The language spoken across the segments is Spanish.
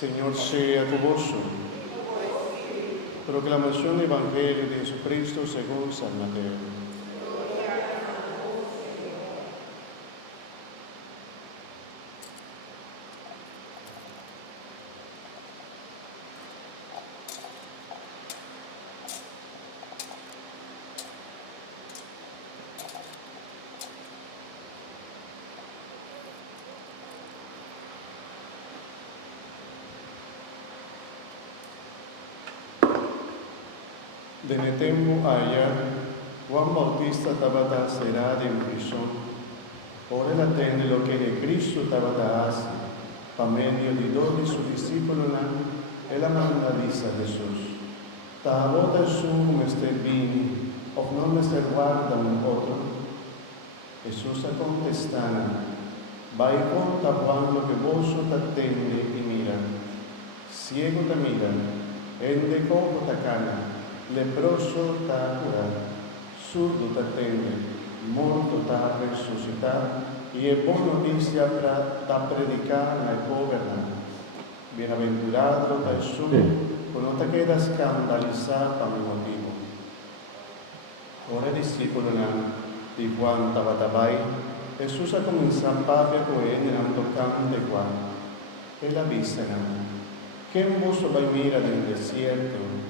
Señor sea convosco. Proclamación del Evangelio de Jesucristo según San Mateo. Nel tempo allá, Juan Bautista estaba encarcelado en prisión. Ora él attende lo que el Cristo estaba da hacer. Pa medio di 12 sus discípulos, él manda dice a Jesús: Ta volta su come stai bene, o non me stai guardando un otro. Jesús ha contestado: vai conta quando che vos t'attende e mira. Ciego te mira, ende cojo te cana. Leproso ta curato, surdo t'attende, morto ta resucitato, e è buona notizia da predicare ai poveri. Bienaventurato dal suo, non te queda scandalizzato a mi motivo. Ora discepoli di Juan Tabatabai, Gesù ha cominciato a parlare con lui nel toccante qua, e la vista che un busto vai mira nel deserto,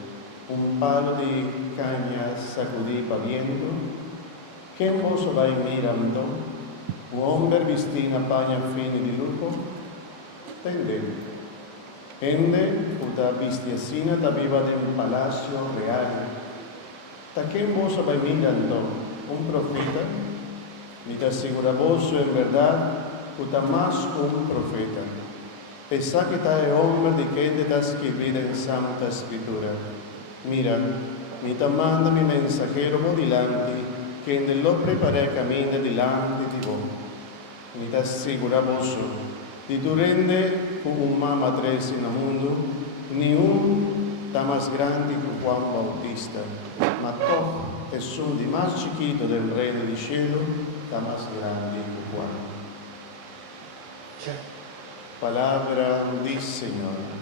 un palo di caña sacudiva viento, che un busto vai mirando, un hombre vestito a paña fine di lupo, tende, una bestiacina da viva de un palacio real, da che un busto vai mirando, un profeta, mi te assicura vos en verdad, puta más un profeta. Pensá que tal hombre de que te está escribida en Santa Escritura. Mira, mi te manda mi mensajero por delante, que en lo prepare camino delante di vos. Mi te assicura vos, di tu rende con un mamá tres en el mundo, ni un está más grande que Juan Bautista, ma todo es un di más chiquito del reino del cielo, está más grande que Juan. Palabra del Señor.